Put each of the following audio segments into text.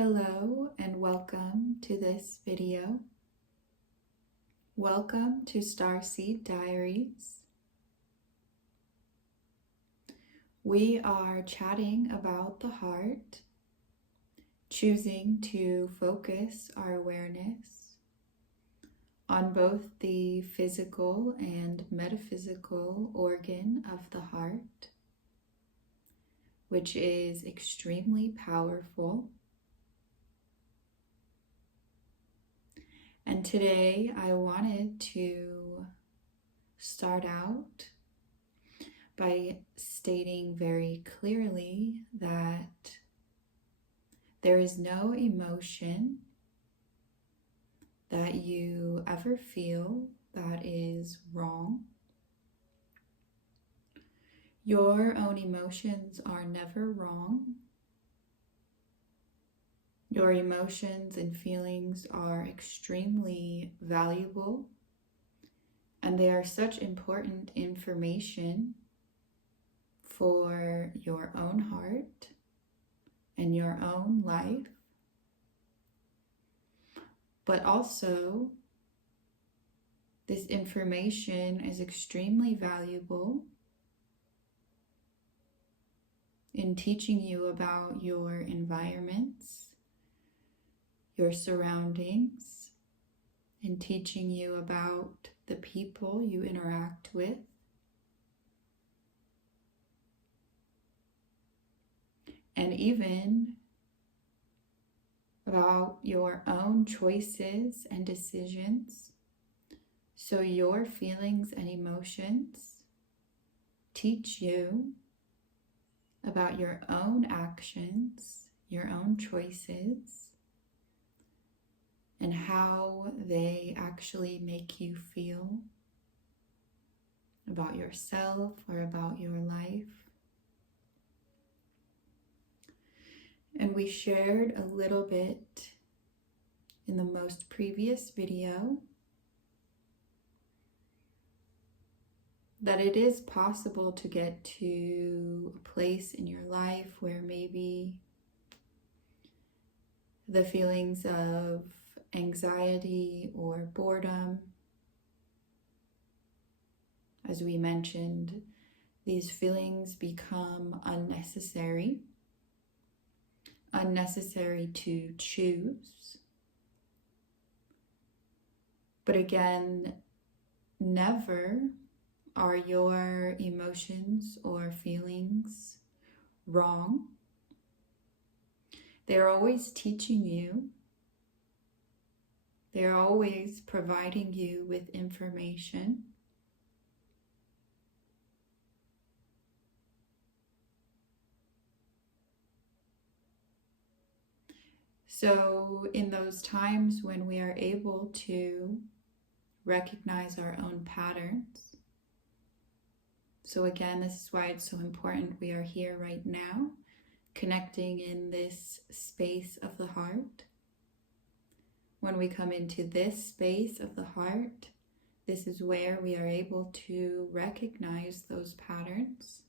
Hello and welcome to this video. Welcome to Starseed Diaries. We are chatting about the heart, choosing to focus our awareness on both the physical and metaphysical organ of the heart, which is extremely powerful. And today I wanted to start out by stating very clearly that there is no emotion that you ever feel that is wrong. Your own emotions are never wrong. Your emotions and feelings are extremely valuable, and they are such important information for your own heart and your own life. But also, this information is extremely valuable in teaching you about your environments, your surroundings, and teaching you about the people you interact with. And even about your own choices and decisions. So your feelings and emotions teach you about your own actions, your own choices, and how they actually make you feel about yourself or about your life. And we shared a little bit in the most previous video that it is possible to get to a place in your life where maybe the feelings of anxiety or boredom, as we mentioned, these feelings become unnecessary to choose. But again, never are your emotions or feelings wrong. They're always teaching you. They're always providing you with information. So in those times when we are able to recognize our own patterns, so again, this is why it's so important we are here right now, connecting in this space of the heart. When we come into this space of the heart, this is where we are able to recognize those patterns.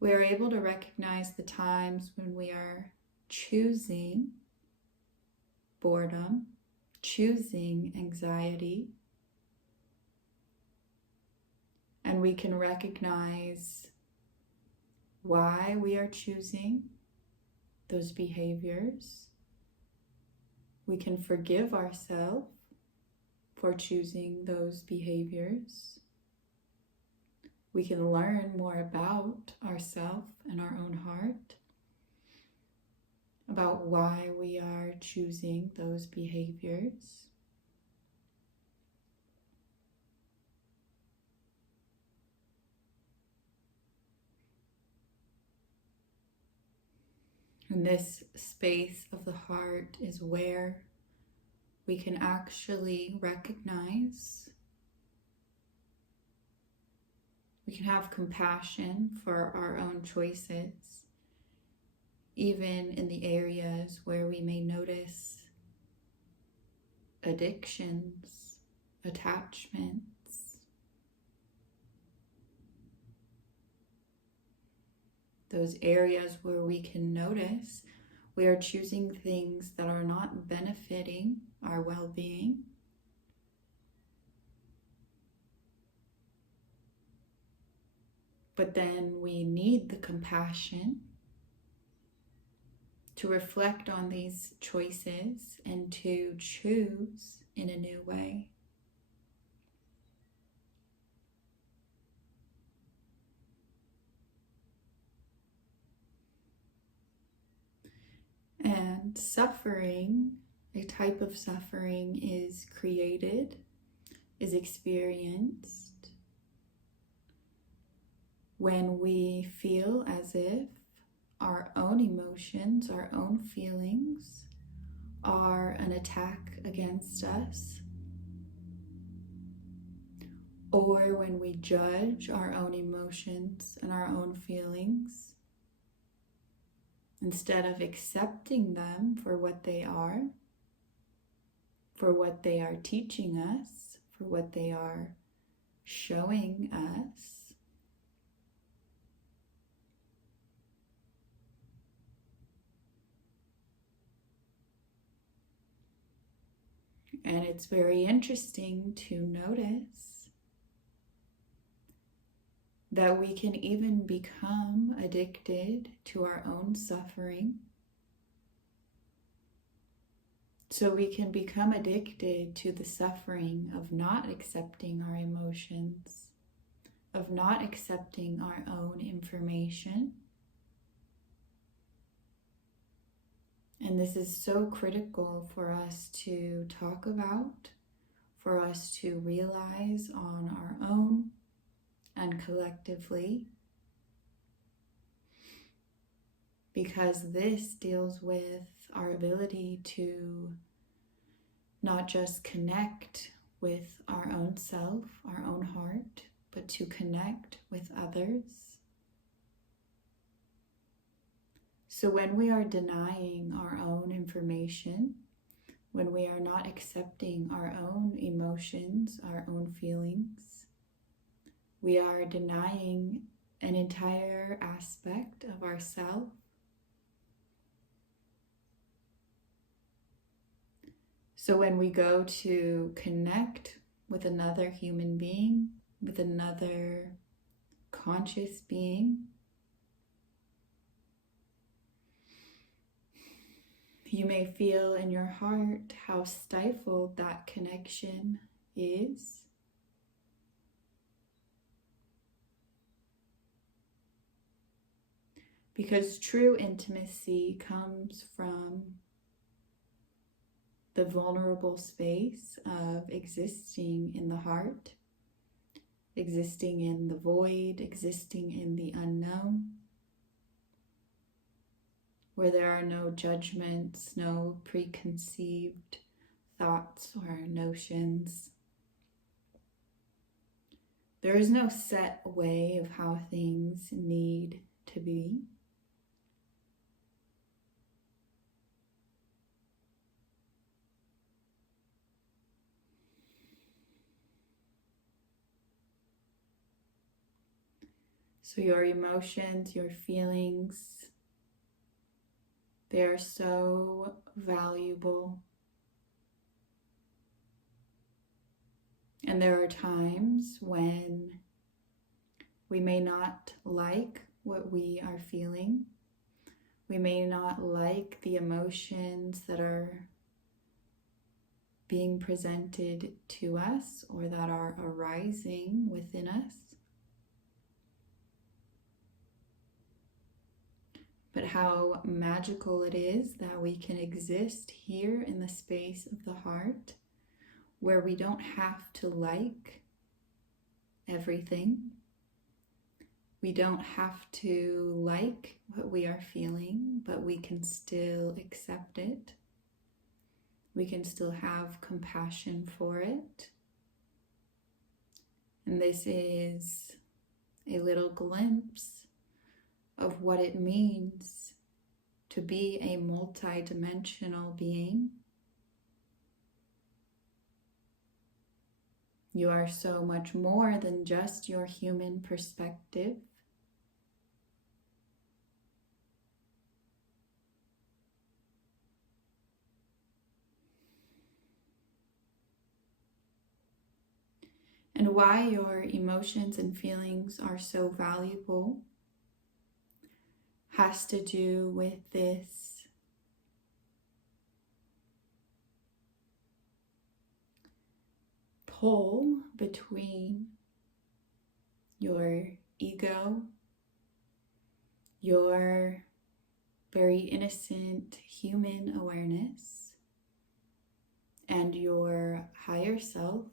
We are able to recognize the times when we are choosing boredom, choosing anxiety, and we can recognize why we are choosing those behaviors. We can forgive ourselves for choosing those behaviors. We can learn more about ourselves and our own heart, about why we are choosing those behaviors. And this space of the heart is where we can actually recognize, we can have compassion for our own choices, even in the areas where we may notice addictions, attachments, those areas where we can notice We are choosing things that are not benefiting our well-being. But then we need the compassion to reflect on these choices and to choose in a new way. And suffering, a type of suffering, is created, is experienced when we feel as if our own emotions, our own feelings are an attack against us, or when we judge our own emotions and our own feelings instead of accepting them for what they are, for what they are teaching us, for what they are showing us. And it's very interesting to notice that we can even become addicted to our own suffering. So we can become addicted to the suffering of not accepting our emotions, of not accepting our own information. And this is so critical for us to talk about, for us to realize on our own and collectively, because this deals with our ability to not just connect with our own self, our own heart, but to connect with others. So when we are denying our own information, when we are not accepting our own emotions, our own feelings, we are denying an entire aspect of ourself. So when we go to connect with another human being, with another conscious being, you may feel in your heart how stifled that connection is. Because true intimacy comes from the vulnerable space of existing in the heart, existing in the void, existing in the unknown, where there are no judgments, no preconceived thoughts or notions. There is no set way of how things need to be. So your emotions, your feelings, they are so valuable. And there are times when we may not like what we are feeling. We may not like the emotions that are being presented to us or that are arising within us. But how magical it is that we can exist here in the space of the heart, where we don't have to like everything. We don't have to like what we are feeling, but we can still accept it. We can still have compassion for it. And this is a little glimpse of what it means to be a multi-dimensional being. You are so much more than just your human perspective. And why your emotions and feelings are so valuable has to do with this pull between your ego, your very innocent human awareness, and your higher self.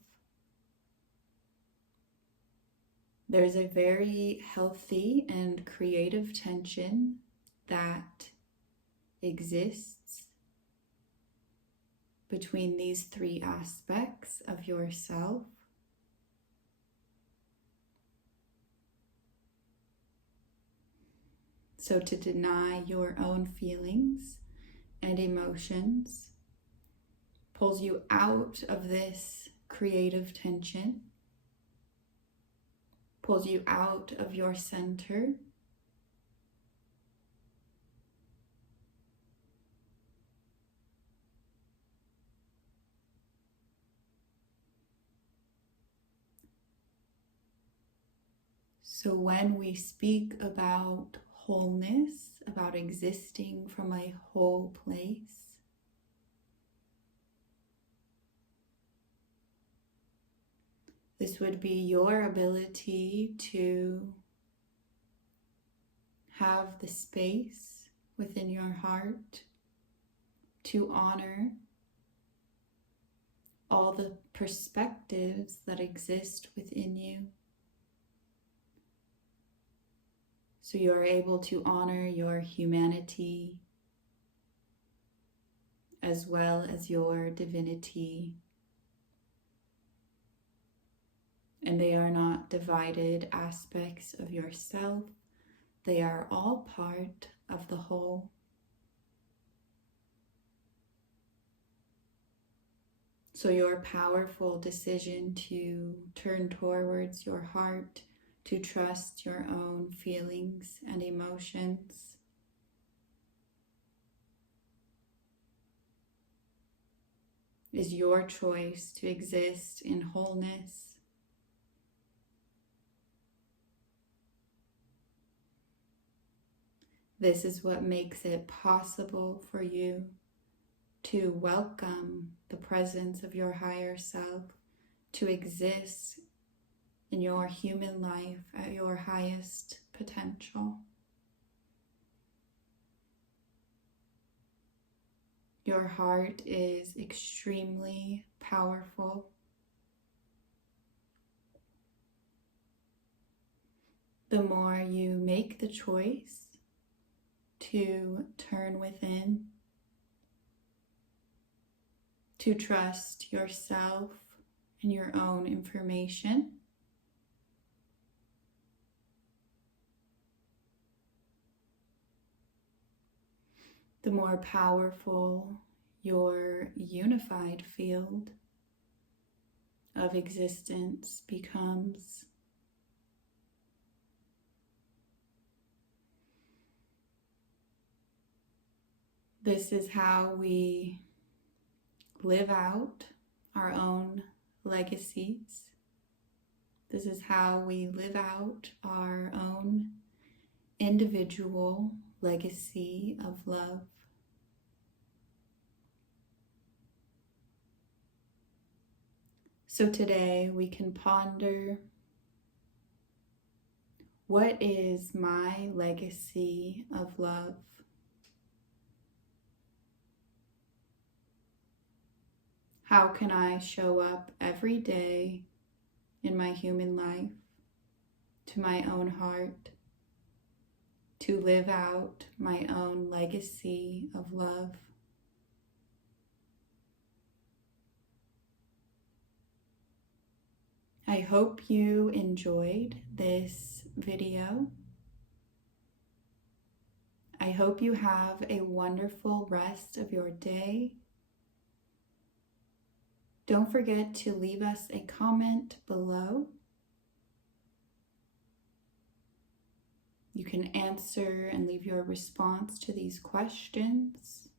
There's a very healthy and creative tension that exists between these three aspects of yourself. So to deny your own feelings and emotions pulls you out of this creative tension, pulls you out of your center, so when we speak about wholeness, about existing from a whole place, this would be your ability to have the space within your heart to honor all the perspectives that exist within you. So you're able to honor your humanity as well as your divinity. And they are not divided aspects of yourself. They are all part of the whole. So your powerful decision to turn towards your heart, to trust your own feelings and emotions, is your choice to exist in wholeness. This is what makes it possible for you to welcome the presence of your higher self, to exist in your human life at your highest potential. Your heart is extremely powerful. The more you make the choice to turn within, to trust yourself and your own information, the more powerful your unified field of existence becomes. This is how we live out our own legacies. This is how we live out our own individual legacy of love. So today we can ponder, what is my legacy of love? How can I show up every day in my human life to my own heart, to live out my own legacy of love? I hope you enjoyed this video. I hope you have a wonderful rest of your day. Don't forget to leave us a comment below. You can answer and leave your response to these questions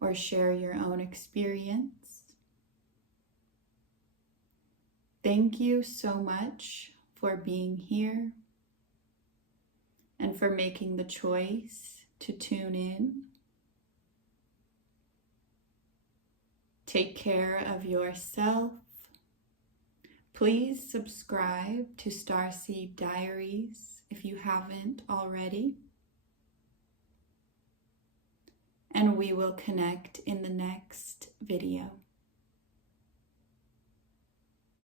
or share your own experience. Thank you so much for being here and for making the choice to tune in. Take care of yourself. Please subscribe to Starseed Diaries if you haven't already. And we will connect in the next video.